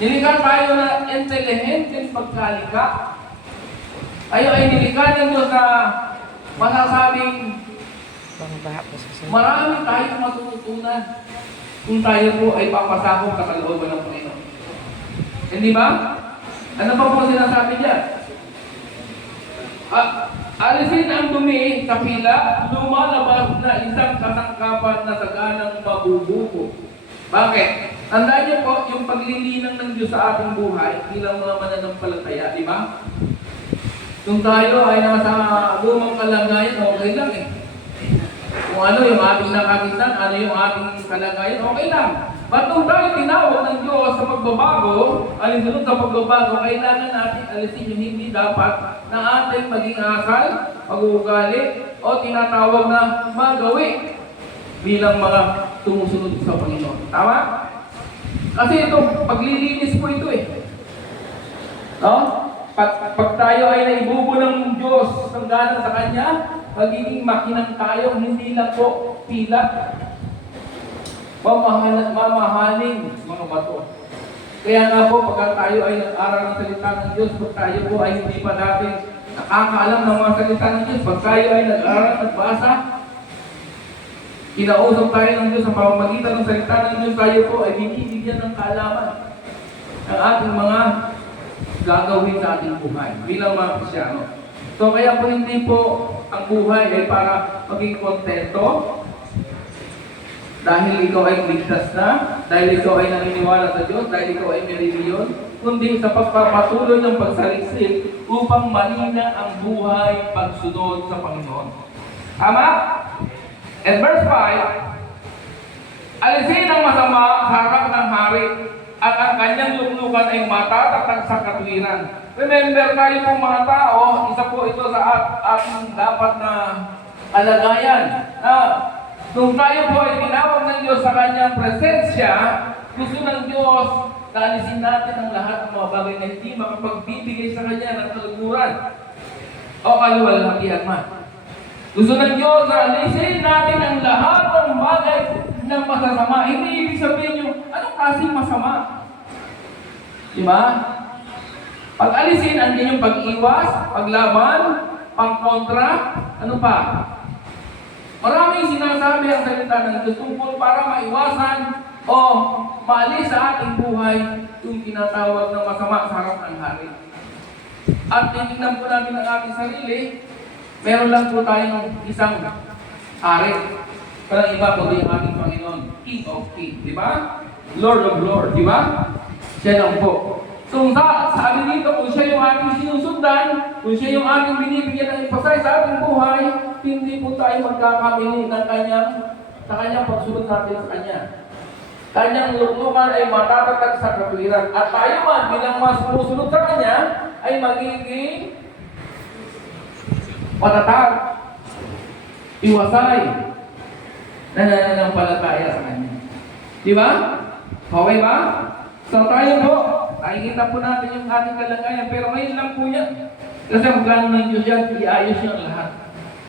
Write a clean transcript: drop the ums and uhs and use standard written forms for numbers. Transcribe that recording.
Nilikha tayo na intelihenteng pagkalika. Tayo ay nilikha ng Diyos na masasabing marami tayong matututunan kung tayo po ay papasakop sa kalooban ng Panginoon. Hindi ba? Ano pa po sinasabi niya? Alisin ang dumi sa pila, lumalabas na isang kasangkapan na saganang mabubuko. Bakit? Tandaan niyo po, yung paglilinang ng Diyos sa ating buhay bilang mga mananampalataya, di ba? Kung tayo ay nasa lumang kalagayan, okay lang eh. Kung ano yung ating nakakitan, ano yung ating kalagayan, okay lang. But kung tayo tinawag ng Diyos sa pagbabago, alinsunod sa pagbabago, kailangan natin alisin yung hindi dapat na ating maging asal, pag-uugali, o tinatawag na magawi bilang mga tumusunod sa Panginoon. Tama? Kasi ito, paglilinis po ito eh. No? Pag tayo ay naibubo ng Diyos ng galang sa Kanya, magiging makinang tayo, hindi lang po pila. Mamahalin mga bato. Kaya nga po, pagka tayo ay nag-aral ng salita ng Diyos, pag tayo po ay hindi pa natin nakakaalam ng mga salita ng Diyos, pag tayo ay nag-aral, nagbasa, kinausap tayo ng Diyos sa pamamagitan ng salita ng Diyos, tayo po ay binibigyan ng kaalaman ng ating mga gagawin sa ating buhay bilang mga Kristyano. So kaya po hindi po ang buhay ay para maging kontento dahil ikaw ay ligtas na, dahil ikaw ay naniniwala sa Diyos, dahil ikaw ay may reliyon, kundi sa pagpapatuloy ng pagsaliksik upang malina ang buhay pagsunod sa Panginoon. Tama? And verse 5, alisin ang masama sa harap ng hari at ang kanyang luklukan ay matatatag sa katwiran. Remember tayo pong mga tao, isa po ito sa ating dapat na kalagayan. Kung tayo po ay tinawag ng Diyos sa kanyang presensya, gusto ng Diyos na alisin natin ang lahat ng mga bagay na hindi makapagbibigay sa kanya ng kaluguran o kaluwalhatian man. Gusto ng Diyos na alisin natin ang lahat ng bagay ng masasama. Hindi ibig sabihin yung anong klaseng masama. Diba? Pag alisin, andyan yung pag-iwas, paglaban, pangkontra, ano pa? Maraming sinasabi ang salita ng Diyos tungkol para maiwasan o maalis sa ating buhay yung tinatawag ng masama sa harap ng hari. At titignan po natin ang ating sarili, meron lang po tayong isang hari. Parang iba po yung ating Panginoon, King of Kings, di ba? Lord of Lords, di ba? Siya lang po. So sabi dito, kung siya yung ating sinusundan, kung siya yung ating binibigyan ng emphasis sa ating buhay, hindi po tayo magkakamili ng sa kanyang pagsunod natin sa kanya. Kanyang luklukan ay matatatag sa katwiran. At tayo man, bilang mas sumusunod sa kanya, ay magiging matatag, iwasay, nananampalataya sa kanya. Di ba? Okay ba? So tayo po, nakikita po natin yung ating kalagayan, pero ngayon lang po yan. Kasi ang plano ng Diyos yan, iayos niya ang lahat.